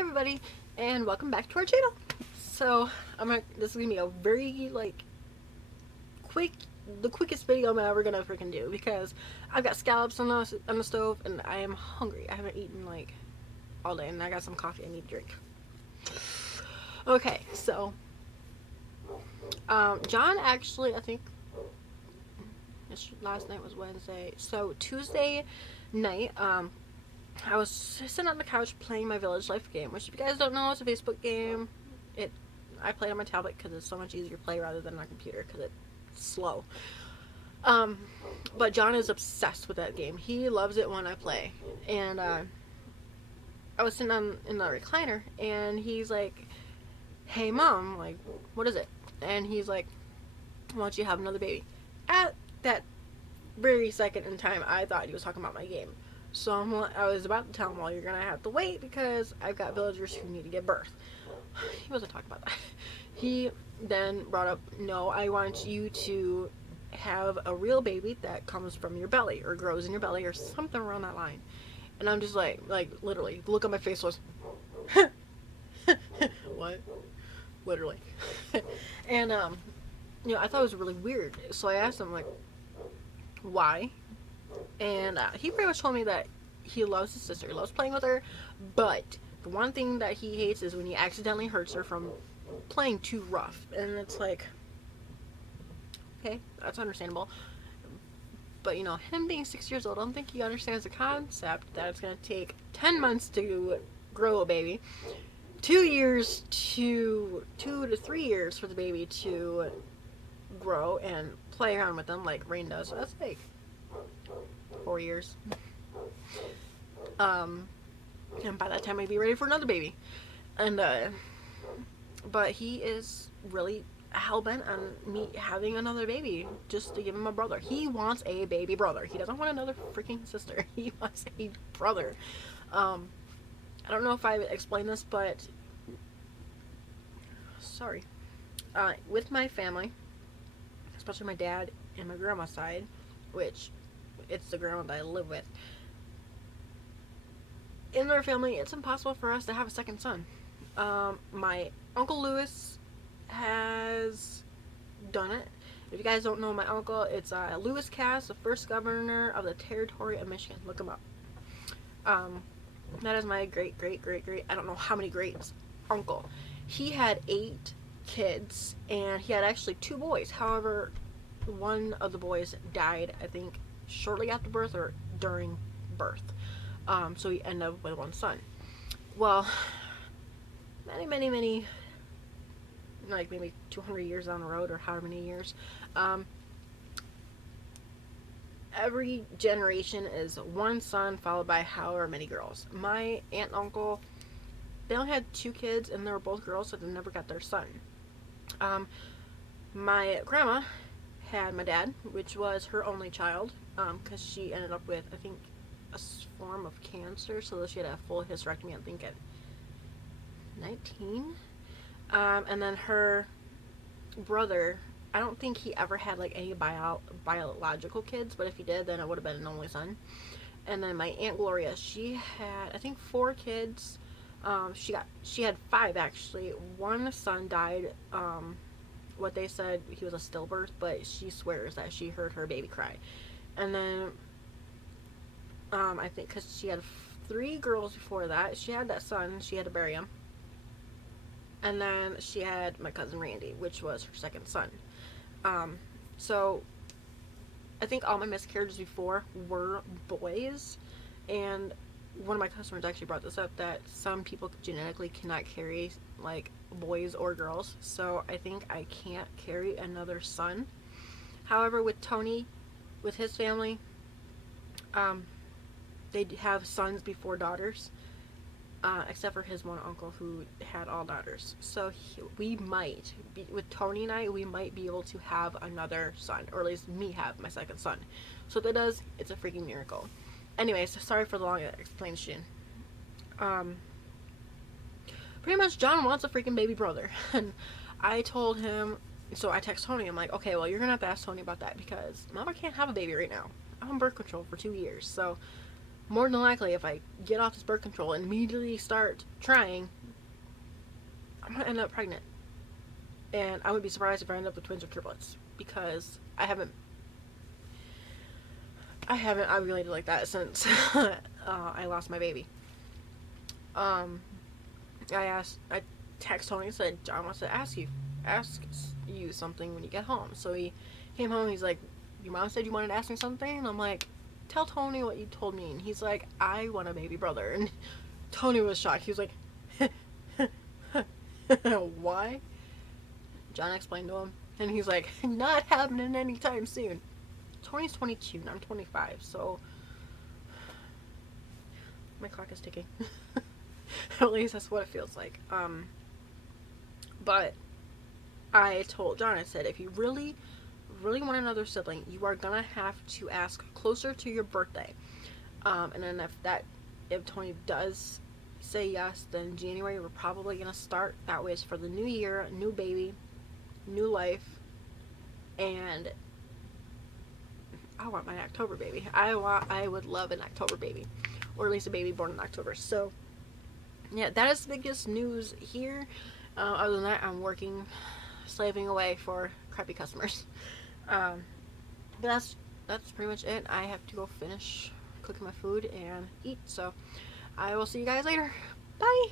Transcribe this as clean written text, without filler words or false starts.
everybody, and welcome back to our channel. So, this is gonna be a very quick, the quickest video I'm ever gonna freaking do because I've got scallops on the stove and I am hungry. I haven't eaten all day, and I got some coffee I need to drink. Okay, so John actually, I think last night was Wednesday, so Tuesday night, I was sitting on the couch playing my Village Life game, which if you guys don't know, it's a Facebook game. I play it on my tablet because it's so much easier to play rather than on a computer because it's slow. But John is obsessed with that game. He loves it when I play. And I was sitting in the recliner, and he's like, "Hey, Mom, what is it?" And he's like, "Why don't you have another baby?" At that very second in time, I thought he was talking about my game. So I was about to tell him, "Well, you're gonna have to wait because I've got villagers who need to give birth." He wasn't talking about that. He then brought up, "No, I want you to have a real baby that comes from your belly or grows in your belly or something around that line." And I'm just like literally, the look on my face was, what? Literally. And I thought it was really weird. So I asked him why? And he pretty much told me that he loves his sister, he loves playing with her, but the one thing that he hates is when he accidentally hurts her from playing too rough. And it's like, okay, that's understandable. But him being 6 years old, I don't think he understands the concept that it's going to take 10 months to grow a baby, 2 to 3 years for the baby to grow and play around with them like Rain does. So that's 4 years. And by that time I'd be ready for another baby. And but he is really hell-bent on me having another baby just to give him a brother. He wants a baby brother. He doesn't want another freaking sister. He wants a brother. I don't know if I explained this, but sorry. With my family, especially my dad and my grandma's side, which it's the grandma that I live with, in their family, it's impossible for us to have a second son. My Uncle Lewis has done it. If you guys don't know my uncle, it's Lewis Cass, the first governor of the territory of Michigan. Look him up. That is my great, I don't know how many greats, uncle. He had 8 kids, and he had actually 2 boys. However, one of the boys died, I think, shortly after birth or during birth. So he ended up with 1 son. Well, many, maybe 200 years down the road, or however many years, every generation is 1 son followed by however many girls. My aunt and uncle, they only had 2 kids, and they were both girls, so they never got their son. My grandma had my dad, which was her only child, because she ended up with, I think, a form of cancer, so she had a full hysterectomy, I think, at 19. And then her brother, I don't think he ever had any biological kids, but if he did, then it would have been an only son. And then my Aunt Gloria, she had, I think, 4 kids. She had 5 actually. 1 son died. What they said, he was a stillbirth, but she swears that she heard her baby cry. And then I think because she had 3 girls before that, she had that son, she had to bury him. And then she had my cousin Randy, which was her second son. So I think all my miscarriages before were boys. And one of my customers actually brought this up, that some people genetically cannot carry boys or girls. So I think I can't carry another son. However, with Tony, with his family, they have sons before daughters, except for his one uncle who had all daughters. So we might be, with Tony and I, we might be able to have another son, or at least me have my second son. So if it does, it's a freaking miracle. Anyways, sorry for the long explanation. Pretty much John wants a freaking baby brother. And I told him, so I text Tony, I'm like, okay, well, you're gonna have to ask Tony about that because Mama can't have a baby right now. I'm on birth control for 2 years, so more than likely, if I get off this birth control and immediately start trying, I'm gonna end up pregnant. And I would be surprised if I end up with twins or triplets because I haven't ovulated like that since I lost my baby. Um, I text Tony and said John wants to ask you something when you get home. So he came home. He's like, your mom said you wanted to ask me something, and I'm like, tell Tony what you told me. And he's like, I want a baby brother. And Tony was shocked. He was like, why? John explained to him, and he's like, not happening anytime soon. Tony's 22 and I'm 25, so my clock is ticking. At least that's what it feels like. But I told John, I said, if you really, really want another sibling, you are gonna have to ask closer to your birthday. And then if Tony does say yes, then January we're probably gonna start. That way it's for the new year, new baby, new life, and I want my October baby. I would love an October baby, or at least a baby born in October. So yeah, that is the biggest news here. Other than that, I'm working, slaving away for crappy customers. But that's pretty much it. I have to go finish cooking my food and eat. So I will see you guys later. Bye.